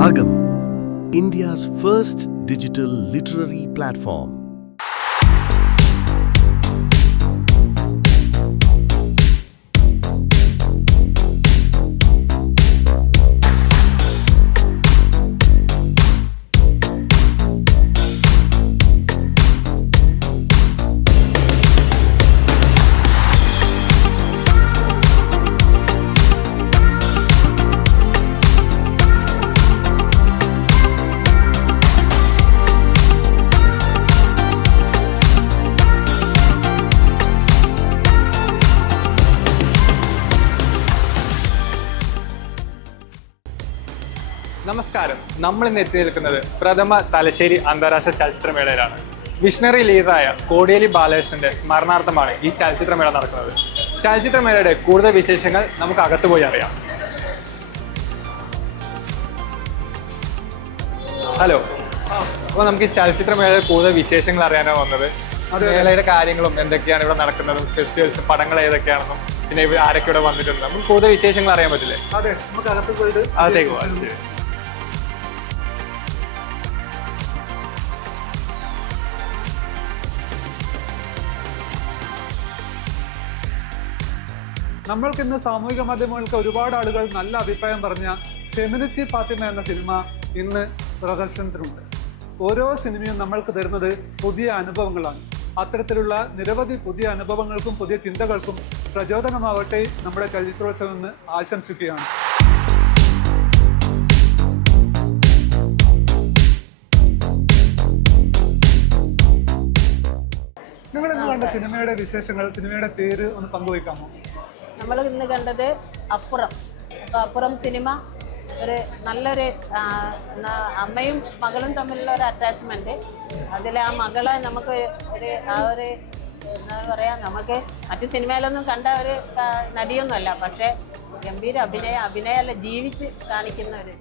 Agam, India's first digital literary platform. നമസ്കാരം. നമ്മൾ ഇന്ന് എത്തി നിൽക്കുന്നത് പ്രഥമ തലശ്ശേരി അന്താരാഷ്ട്ര ചലച്ചിത്രമേളയിലാണ്. മിഷണറി ലീഡറായ കോടിയേലി ബാലകൃഷ്ണന്റെ സ്മരണാർത്ഥമാണ് ഈ ചലച്ചിത്രമേള നടക്കുന്നത്. ചലച്ചിത്രമേളയുടെ കൂടുതൽ വിശേഷങ്ങൾ നമുക്ക് അകത്തു പോയി അറിയാം. ഹലോ അപ്പോൾ നമുക്ക് ഈ ചലച്ചിത്രമേളയുടെ കൂടുതൽ വിശേഷങ്ങൾ അറിയാനാണ് വന്നത്. മേളയുടെ കാര്യങ്ങളും എന്തൊക്കെയാണ് ഇവിടെ നടക്കുന്നതും ഫെസ്റ്റിവൽസ് പടങ്ങൾ ഏതൊക്കെയാണെന്നും പിന്നെ ആരൊക്കെ ഇവിടെ വന്നിട്ടുണ്ട് നമുക്ക് കൂടുതൽ വിശേഷങ്ങൾ അറിയാൻ പറ്റില്ലേ? അതെ നമുക്ക് അകത്ത് പോയിട്ട് അതേക്ക് പോകാം നമ്മൾക്ക് ഇന്ന് സാമൂഹിക മാധ്യമങ്ങൾക്ക് ഒരുപാട് ആളുകൾ നല്ല അഭിപ്രായം പറഞ്ഞ ഫെമിനിച്ചി ഫാത്തിമ എന്ന സിനിമ ഇന്ന് പ്രദർശനത്തിനുണ്ട്. ഓരോ സിനിമയും നമ്മൾക്ക് തരുന്നത് പുതിയ അനുഭവങ്ങളാണ്. അത്തരത്തിലുള്ള നിരവധി പുതിയ അനുഭവങ്ങൾക്കും പുതിയ ചിന്തകൾക്കും പ്രചോദനമാവട്ടെ നമ്മുടെ ചലച്ചിത്രോത്സവം എന്ന് ആശംസിക്കുകയാണ്. നിങ്ങൾ ഇന്ന് കണ്ട സിനിമയുടെ വിശേഷങ്ങൾ സിനിമയുടെ പേര് ഒന്ന് പങ്കുവയ്ക്കാമോ? നമ്മൾ ഇന്ന് കണ്ടത് അപ്പുറം. അപ്പോൾ അപ്പുറം സിനിമ ഒരു നല്ലൊരു അമ്മയും മകളും തമ്മിലുള്ള ഒരു അറ്റാച്ച്മെന്റ് അതിൽ ആ മകളെ നമുക്ക് ഒരു ആ ഒരു എന്താ പറയുക നമുക്ക് മറ്റു സിനിമയിലൊന്നും കണ്ട ഒരു നടിയൊന്നുമല്ല. പക്ഷേ ഗംഭീര അഭിനയ അഭിനയമല്ല ജീവിച്ച് കാണിക്കുന്ന ഒരു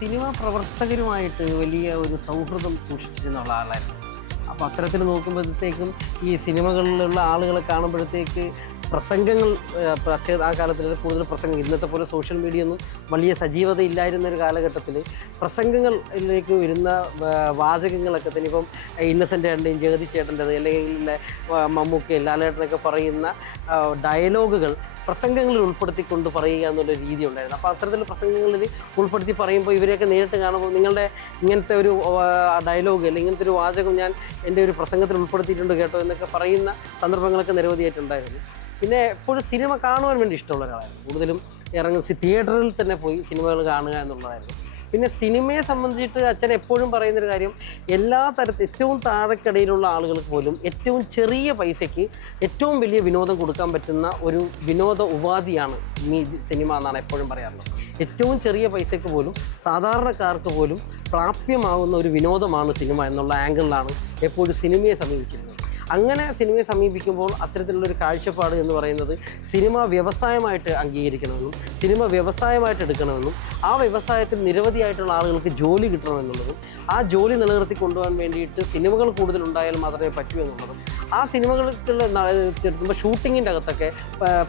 സിനിമാ പ്രവർത്തകരുമായിട്ട് വലിയ ഒരു സൗഹൃദം സൂക്ഷിച്ചിരുന്നുള്ള ആളായിരുന്നു. അപ്പോൾ അത്തരത്തിൽ നോക്കുമ്പോഴത്തേക്കും ഈ സിനിമകളിലുള്ള ആളുകളെ കാണുമ്പോഴത്തേക്ക് പ്രസംഗങ്ങൾ പ്രത്യേക ആ കാലത്തിൽ കൂടുതൽ പ്രസംഗം. ഇന്നത്തെ പോലെ സോഷ്യൽ മീഡിയ ഒന്നും വലിയ സജീവത ഇല്ലായിരുന്ന ഒരു കാലഘട്ടത്തിൽ പ്രസംഗങ്ങളിലേക്ക് വരുന്ന വാചകങ്ങളൊക്കെ തന്നെ ഇപ്പം ഇന്നസെന്റ് ജഗതി ചേട്ടന്റെത് അല്ലെങ്കിൽ ഏഹ്, മമ്മൂക്കയും ലാലേട്ടനൊക്കെ പറയുന്ന ഡയലോഗുകൾ പ്രസംഗങ്ങളിൽ ഉൾപ്പെടുത്തിക്കൊണ്ട് പറയുക എന്നുള്ള രീതി ഉണ്ടായിരുന്നു. അപ്പോൾ അത്തരത്തിലുള്ള പ്രസംഗങ്ങളിൽ ഉൾപ്പെടുത്തി പറയുമ്പോൾ ഇവരെയൊക്കെ നേരിട്ട് കാണുമ്പോൾ നിങ്ങളുടെ ഇങ്ങനത്തെ ഒരു ഡയലോഗ് അല്ലെങ്കിൽ ഇങ്ങനത്തെ ഒരു വാചകം ഞാൻ എന്റെ ഒരു പ്രസംഗത്തിൽ ഉൾപ്പെടുത്തിയിട്ടുണ്ട് കേട്ടോ എന്നൊക്കെ പറയുന്ന സന്ദർഭങ്ങളൊക്കെ നിരവധിയായിട്ടുണ്ടായിരുന്നു പിന്നെ എപ്പോഴും സിനിമ കാണുവാൻ വേണ്ടി ഇഷ്ടമുള്ള ഒരാളായിരുന്നു. കൂടുതലും ഇറങ്ങുന്ന തിയേറ്ററിൽ തന്നെ പോയി സിനിമകൾ കാണുക എന്നുള്ളതായിരുന്നു. പിന്നെ സിനിമയെ സംബന്ധിച്ചിട്ട് അച്ഛൻ എപ്പോഴും പറയുന്നൊരു കാര്യം എല്ലാ തരത്തിൽ ഏറ്റവും താഴെക്കിടയിലുള്ള ആളുകൾക്ക് പോലും ഏറ്റവും ചെറിയ പൈസയ്ക്ക് ഏറ്റവും വലിയ വിനോദം കൊടുക്കാൻ പറ്റുന്ന ഒരു വിനോദ ഉപാധിയാണ് ഈ സിനിമ എന്നാണ് എപ്പോഴും പറയാറുള്ളത്. ഏറ്റവും ചെറിയ പൈസയ്ക്ക് പോലും സാധാരണക്കാർക്ക് പോലും പ്രാപ്യമാകുന്ന ഒരു വിനോദമാണ് സിനിമ എന്നുള്ള ആംഗിളിലാണ് എപ്പോഴും സിനിമയെ സമീപിച്ചിരുന്നത് അങ്ങനെ സിനിമയെ സമീപിക്കുമ്പോൾ അത്തരത്തിലുള്ളൊരു കാഴ്ചപ്പാട് എന്ന് പറയുന്നത് സിനിമ വ്യവസായമായിട്ട് അംഗീകരിക്കണമെന്നും സിനിമ വ്യവസായമായിട്ട് എടുക്കണമെന്നും ആ വ്യവസായത്തിൽ നിരവധിയായിട്ടുള്ള ആളുകൾക്ക് ജോലി കിട്ടണമെന്നുള്ളതും ആ ജോലി നിലനിർത്തി കൊണ്ടുപോകാൻ വേണ്ടിയിട്ട് സിനിമകൾ കൂടുതൽ ഉണ്ടായാൽ മാത്രമേ പറ്റൂ എന്നുള്ളതും ആ സിനിമകളിൽ ചെറുത്തുമ്പോൾ ഷൂട്ടിങ്ങിന്റെ അകത്തൊക്കെ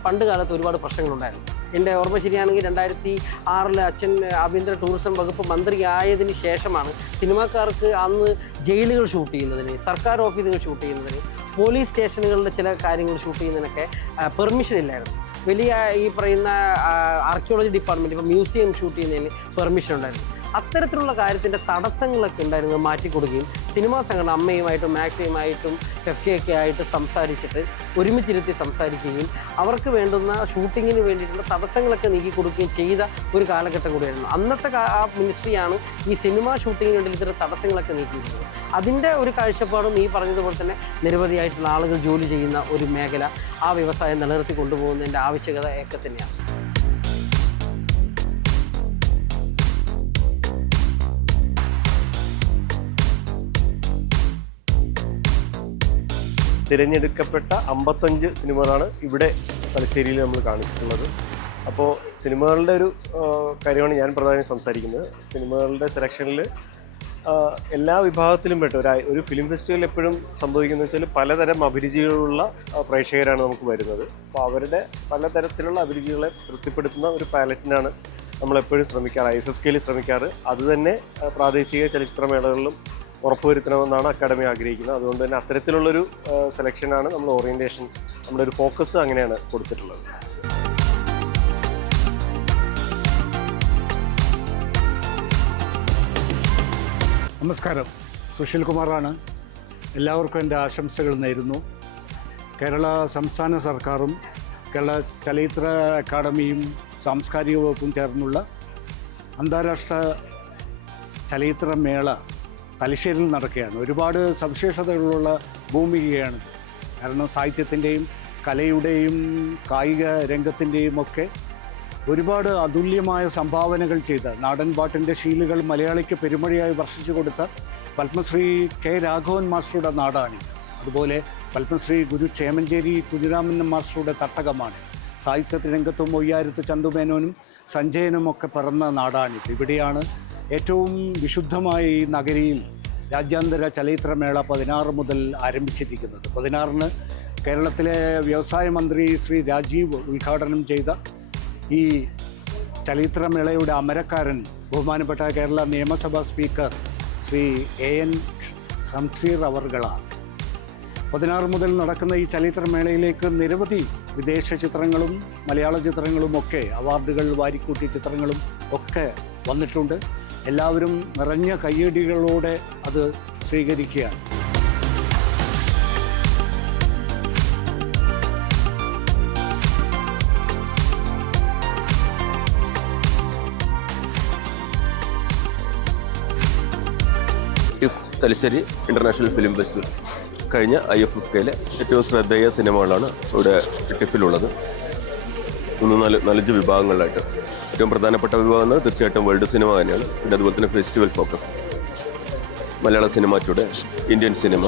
പണ്ട് കാലത്ത് ഒരുപാട് പ്രശ്നങ്ങളുണ്ടായിരുന്നു. എന്റെ ഓർമ്മ ശരിയാണെങ്കിൽ രണ്ടായിരത്തി ആറിൽ അച്ഛൻ ആഭ്യന്തര ടൂറിസം വകുപ്പ് മന്ത്രിയായതിന് ശേഷമാണ് സിനിമാക്കാർക്ക് അന്ന് ജയിലുകൾ ഷൂട്ട് ചെയ്യുന്നതിന് സർക്കാർ ഓഫീസുകൾ ഷൂട്ട് ചെയ്യുന്നതിന് പോലീസ് സ്റ്റേഷനുകളുടെ ചില കാര്യങ്ങൾ ഷൂട്ട് ചെയ്യുന്നതിനൊക്കെ പെർമിഷൻ ഇല്ലായിരുന്നു. വലിയ ഈ പറയുന്ന ആർക്കിയോളജി ഡിപ്പാർട്ട്മെന്റ് ഇപ്പോൾ മ്യൂസിയം ഷൂട്ട് ചെയ്യുന്നതിന് പെർമിഷൻ ഉണ്ടായിരുന്നു. അത്തരത്തിലുള്ള കാര്യത്തിന്റെ തടസ്സങ്ങളൊക്കെ ഉണ്ടായിരുന്നത് മാറ്റിക്കൊടുക്കുകയും സിനിമാ സംഘടന അമ്മയുമായിട്ടും മാക്സിയുമായിട്ടും ഫെഫ്കയൊക്കെ ആയിട്ട് സംസാരിച്ചിട്ട് ഒരുമിച്ചിരുത്തി സംസാരിക്കുകയും അവർക്ക് വേണ്ടുന്ന ഷൂട്ടിങ്ങിന് വേണ്ടിയിട്ടുള്ള തടസ്സങ്ങളൊക്കെ നീക്കി കൊടുക്കുകയും ചെയ്ത ഒരു കാലഘട്ടം കൂടിയായിരുന്നു. അന്നത്തെ ആ മിനിസ്ട്രിയാണ് ഈ സിനിമാ ഷൂട്ടിങ്ങിന് വേണ്ടി തടസ്സങ്ങളൊക്കെ നീക്കിയിരുന്നത് അതിന്റെ ഒരു കാഴ്ചപ്പാടും ഈ പറഞ്ഞതുപോലെ തന്നെ നിരവധിയായിട്ടുള്ള ആളുകൾ ജോലി ചെയ്യുന്ന ഒരു മേഖല ആ വ്യവസായം നിലനിർത്തി കൊണ്ടുപോകുന്നതിന്റെ ആവശ്യകത ഒക്കെ തന്നെയാണ്. തിരഞ്ഞെടുക്കപ്പെട്ട അമ്പത്തഞ്ച് സിനിമകളാണ് ഇവിടെ തലശ്ശേരിയിൽ നമ്മൾ കാണിച്ചിട്ടുള്ളത്. അപ്പോൾ സിനിമകളുടെ ഒരു കാര്യമാണ് ഞാൻ പ്രധാനം സംസാരിക്കുന്നത്. സിനിമകളുടെ സെലക്ഷനിൽ എല്ലാ വിഭാഗത്തിലും പെട്ട ഒരു ഒരു ഫിലിം ഫെസ്റ്റിവൽ എപ്പോഴും സംഭവിക്കുന്നത് വെച്ചാൽ പലതരം അഭിരുചികളുള്ള പ്രേക്ഷകരാണ് നമുക്ക് വരുന്നത്. അപ്പോൾ അവരുടെ പലതരത്തിലുള്ള അഭിരുചികളെ തൃപ്തിപ്പെടുത്തുന്ന ഒരു പാലറ്റിനാണ് നമ്മളെപ്പോഴും ശ്രമിക്കാറ് ഐ എഫ് എഫ് കെയിൽ ശ്രമിക്കാറ്. അതുതന്നെ പ്രാദേശിക ചലച്ചിത്രമേളകളിലും ഉറപ്പുവരുത്തണമെന്നാണ് അക്കാഡമി ആഗ്രഹിക്കുന്നത്. അതുകൊണ്ട് തന്നെ അത്തരത്തിലുള്ളൊരു സെലക്ഷനാണ് നമ്മൾ ഓറിയന്റേഷൻ നമ്മുടെ ഒരു ഫോക്കസ് അങ്ങനെയാണ് കൊടുത്തിട്ടുള്ളത്. നമസ്കാരം. സുശീൽ കുമാറാണ്. എല്ലാവർക്കും എന്റെ ആശംസകൾ നേരുന്നു. കേരള സംസ്ഥാന സർക്കാരും കേരള ചലച്ചിത്ര അക്കാദമിയും സാംസ്കാരിക വകുപ്പും ചേർന്നുള്ള അന്താരാഷ്ട്ര ചലച്ചിത്ര മേള തലശ്ശേരിയിൽ നടക്കുകയാണ്. ഒരുപാട് സവിശേഷതകളുള്ള ഭൂമികയാണ്. കാരണം സാഹിത്യത്തിന്റെയും കലയുടെയും കായിക രംഗത്തിന്റെയും ഒക്കെ ഒരുപാട് അതുല്യമായ സംഭാവനകൾ ചെയ്ത നാടൻ പാട്ടിന്റെ ശീലുകൾ മലയാളിക്ക് പെരുമഴയായി വർഷിച്ചു കൊടുത്ത പത്മശ്രീ കെ രാഘവൻ മാസ്റ്ററുടെ നാടാണ് അതുപോലെ പത്മശ്രീ ഗുരു ചേമഞ്ചേരി കുഞ്ഞിരാമൻ മാസ്റ്ററുടെ തട്ടകമാണ്. സാഹിത്യ രംഗത്തും ഒയ്യാരത്ത് ചന്തുമേനോനും സഞ്ജയനും ഒക്കെ പിറന്ന നാടാണിത് ഇവിടെയാണ് ഏറ്റവും വിശുദ്ധമായ ഈ നഗരിയിൽ രാജ്യാന്തര ചലച്ചിത്രമേള പതിനാറ് മുതൽ ആരംഭിച്ചിരിക്കുന്നത്. പതിനാറിന് കേരളത്തിലെ വ്യവസായ മന്ത്രി ശ്രീ രാജീവ് ഉദ്ഘാടനം ചെയ്ത ഈ ചലച്ചിത്രമേളയുടെ അമരക്കാരൻ ബഹുമാനപ്പെട്ട കേരള നിയമസഭാ speaker Shri A N Shamseer അവർകളാണ്. പതിനാറ് മുതൽ നടക്കുന്ന ഈ ചലച്ചിത്രമേളയിലേക്ക് നിരവധി വിദേശ ചിത്രങ്ങളും മലയാള ചിത്രങ്ങളും ഒക്കെ അവാർഡുകൾ വാരിക്കൂട്ടിയ ചിത്രങ്ങളും ഒക്കെ വന്നിട്ടുണ്ട്. എല്ലാവരും നിറഞ്ഞ കയ്യടികളോടെ അത് സ്വീകരിക്കുകയാണ്. Thalassery international film festival. കഴിഞ്ഞ ഐ എഫ് എഫ് കെയിലെ ഏറ്റവും ശ്രദ്ധേയ സിനിമകളാണ് ഇവിടെ ടിഫിലുള്ളത് മൂന്ന് നാല് നാലഞ്ച് വിഭാഗങ്ങളിലായിട്ട്. ഏറ്റവും പ്രധാനപ്പെട്ട വിഭാഗം തീർച്ചയായിട്ടും വേൾഡ് സിനിമ തന്നെയാണ്. പിന്നെ അതുപോലെ തന്നെ festival focus Malayala cinema today Indian cinema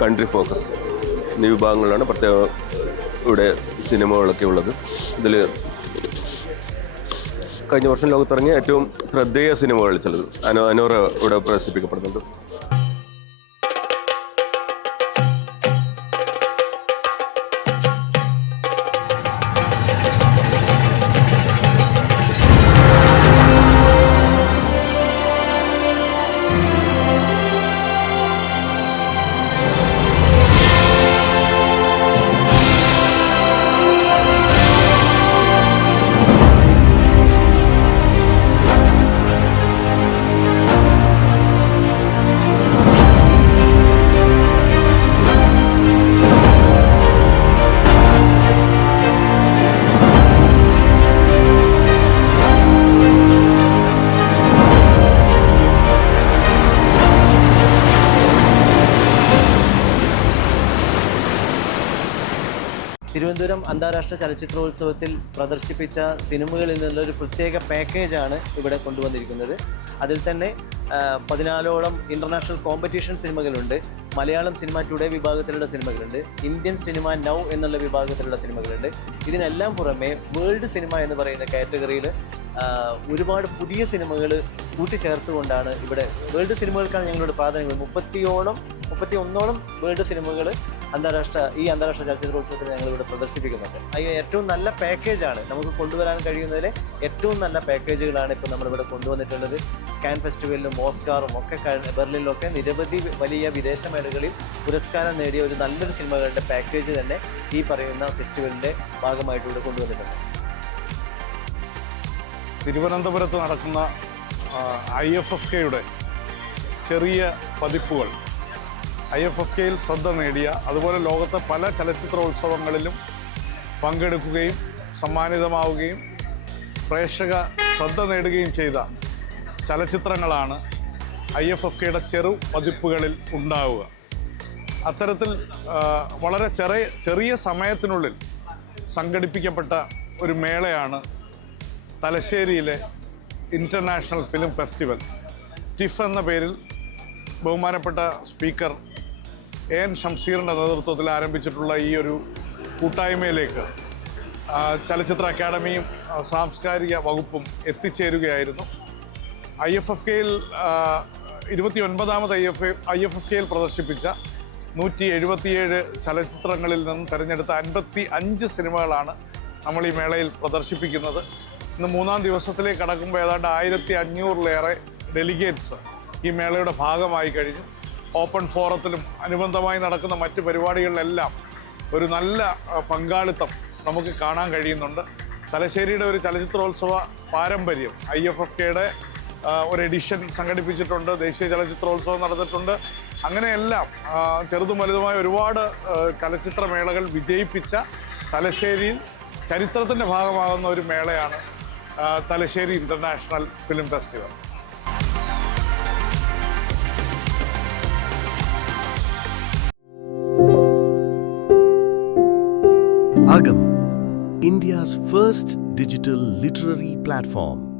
country focus എന്നീ വിഭാഗങ്ങളിലാണ് പ്രത്യേക ഇവിടെ സിനിമകളൊക്കെ ഉള്ളത്. ഇതിൽ കഴിഞ്ഞ വർഷം ലോകത്തിറങ്ങിയ ഏറ്റവും ശ്രദ്ധേയ സിനിമകൾ ചിലത് അനോ അനോറ ഇവിടെ പ്രദർശിപ്പിക്കപ്പെടുന്നുണ്ട്. അന്താരാഷ്ട്ര ചലച്ചിത്രോത്സവത്തിൽ പ്രദർശിപ്പിച്ച സിനിമകളിൽ നിന്നുള്ള ഒരു പ്രത്യേക പാക്കേജാണ് ഇവിടെ കൊണ്ടുവന്നിരിക്കുന്നത്. അതിൽ തന്നെ പതിനാലോളം ഇന്റർനാഷണൽ കോമ്പറ്റീഷൻ സിനിമകളുണ്ട്. മലയാളം സിനിമ ടുഡേ വിഭാഗത്തിലുള്ള സിനിമകളുണ്ട്. ഇന്ത്യൻ സിനിമ നൗ എന്നുള്ള വിഭാഗത്തിലുള്ള സിനിമകളുണ്ട്. ഇതിനെല്ലാം പുറമെ വേൾഡ് സിനിമ എന്ന് പറയുന്ന കാറ്റഗറിയിൽ ഒരുപാട് പുതിയ സിനിമകൾ കൂട്ടിച്ചേർത്തുകൊണ്ടാണ് ഇവിടെ വേൾഡ് സിനിമകൾക്കാണ് ഞങ്ങളുടെ പ്രാധാന്യം മുപ്പത്തിയോളം മുപ്പത്തി ഒന്നോളം വേൾഡ് സിനിമകൾ അന്താരാഷ്ട്ര ഈ അന്താരാഷ്ട്ര ചലച്ചിത്രോത്സവത്തിൽ ഞങ്ങൾ ഇവിടെ പ്രദർശിപ്പിക്കുന്നുണ്ട്. അയ്യോ ഏറ്റവും നല്ല പാക്കേജാണ് നമുക്ക് കൊണ്ടുവരാൻ കഴിയുന്നതിൽ ഏറ്റവും നല്ല പാക്കേജുകളാണ് ഇപ്പോൾ നമ്മളിവിടെ കൊണ്ടുവന്നിട്ടുള്ളത്. സ്കാൻ ഫെസ്റ്റിവലിലും ഓസ്കാറും ഒക്കെ ബെർലിനിലൊക്കെ നിരവധി വലിയ വിദേശ മേളകളിൽ പുരസ്കാരം നേടിയ ഒരു നല്ലൊരു സിനിമകളുടെ പാക്കേജ് തന്നെ ഈ പറയുന്ന ഫെസ്റ്റിവലിന്റെ ഭാഗമായിട്ട് ഇവിടെ കൊണ്ടുവന്നിട്ടുണ്ട്. തിരുവനന്തപുരത്ത് നടക്കുന്ന ഐ എഫ് എഫ് കെയുടെ ചെറിയ പതിപ്പുകൾ ഐ എഫ് എഫ് കെയിൽ ശ്രദ്ധ നേടിയ അതുപോലെ ലോകത്തെ പല ചലച്ചിത്രോത്സവങ്ങളിലും പങ്കെടുക്കുകയും സമ്മാനിതമാവുകയും പ്രേക്ഷക ശ്രദ്ധ നേടുകയും ചെയ്ത ചലച്ചിത്രങ്ങളാണ് ഐ എഫ് എഫ് കെയുടെ ചെറു പതിപ്പുകളിൽ ഉണ്ടാവുക. അത്തരത്തിൽ വളരെ ചെറിയ ചെറിയ സമയത്തിനുള്ളിൽ സംഘടിപ്പിക്കപ്പെട്ട ഒരു മേളയാണ് തലശ്ശേരിയിലെ ഇന്റർനാഷണൽ ഫിലിം ഫെസ്റ്റിവൽ. ടിഫ് എന്ന പേരിൽ ബഹുമാനപ്പെട്ട സ്പീക്കർ എൻ ഷംസീറിന്റെ നേതൃത്വത്തിൽ ആരംഭിച്ചിട്ടുള്ള ഈ ഒരു കൂട്ടായ്മയിലേക്ക് ചലച്ചിത്ര അക്കാദമിയും സാംസ്കാരിക വകുപ്പും എത്തിച്ചേരുകയായിരുന്നു. ഐ എഫ് എഫ് കെയിൽ ഇരുപത്തി ഒൻപതാമത് I F I F F കെയിൽ പ്രദർശിപ്പിച്ച നൂറ്റി എഴുപത്തിയേഴ് ചലച്ചിത്രങ്ങളിൽ നിന്ന് തിരഞ്ഞെടുത്ത അൻപത്തി അഞ്ച് സിനിമകളാണ് നമ്മൾ ഈ മേളയിൽ പ്രദർശിപ്പിക്കുന്നത്. ഇന്ന് മൂന്നാം ദിവസത്തിലേക്ക് കടക്കുമ്പോൾ ഏതാണ്ട് ആയിരത്തി അഞ്ഞൂറിലേറെ ഡെലിഗേറ്റ്സ് ഈ മേളയുടെ ഭാഗമായി കഴിഞ്ഞു. ഓപ്പൺ ഫോറത്തിലും അനുബന്ധമായി നടക്കുന്ന മറ്റ് പരിപാടികളിലെല്ലാം ഒരു നല്ല പങ്കാളിത്തം നമുക്ക് കാണാൻ കഴിയുന്നുണ്ട്. തലശ്ശേരിയുടെ ഒരു ചലച്ചിത്രോത്സവ പാരമ്പര്യം ഐ എഫ് എഫ് കെയുടെ ഒരു എഡിഷൻ സംഘടിപ്പിച്ചിട്ടുണ്ട് ദേശീയ ചലച്ചിത്രോത്സവം നടന്നിട്ടുണ്ട്. അങ്ങനെയെല്ലാം ചെറുതും വലുതുമായ ഒരുപാട് ചലച്ചിത്ര ചലച്ചിത്രമേളകൾ വിജയിപ്പിച്ച തലശ്ശേരിയിൽ ചരിത്രത്തിന്റെ ഭാഗമാകുന്ന ഒരു മേളയാണ് Thalassery international film festival first digital literary platform.